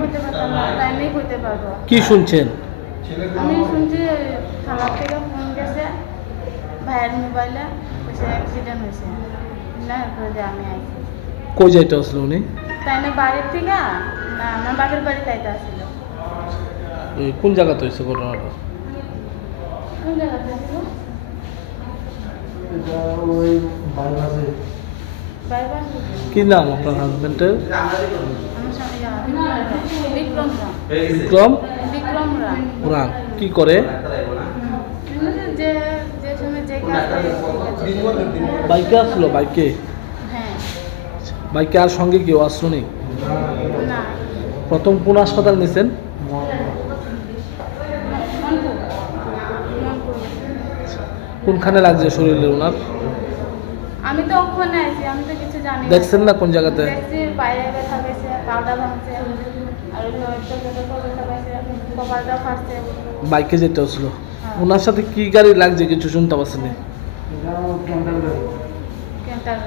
করতে পারতাম না, টাইমেই করতে পারবো। কি শুনছেন? আমি শুনছি থানার থেকে ফোন গেছে ভাইয়ের মোবাইলে, সে অ্যাক্সিডেন্ট হয়েছে না, এরপরে যে আমি আইছি। কই যাইতে আসলো উনি? তাই না বাড়ির থেকে না, আমার বাপের বাড়ি তাইতে আসছিল। কোন জায়গাতে হয়েছে ঘটনাটা? কোন জায়গাতে আসছিল? বাইপাস। কি নাম আপনার হাজবেন্ডের? আমার স্বামী বিক্রম রাম। বিক্রম বিক্রম রাম। রাম কি করে? যে যে সময় যে কাজ করে ঠিক আছে। বাইকে আসলো? বাইকে? হ্যাঁ। বাইকে আর সঙ্গে কেউ আসলো নি? না। প্রথম কোন হাসপাতাল নিছেন? মনপুর। মনপুর। কোনখানে লাগছে শরীরে ওনার? আমি তো ওখানে আছি, আমি তো কিছু জানি না। দেখছেন না কোন জায়গাতে? দেখছি পায়ে ব্যথা পেয়েছে, পাউডা ভাঙছে, আর ওই তো ব্যথা পেয়েছে, কপালটা ফাটছে। বাইকে যেতে আসলো। ওনার সাথে কি গাড়ি লাগছে কিছু শুনতে পাচ্ছেন? ক্যান্টার।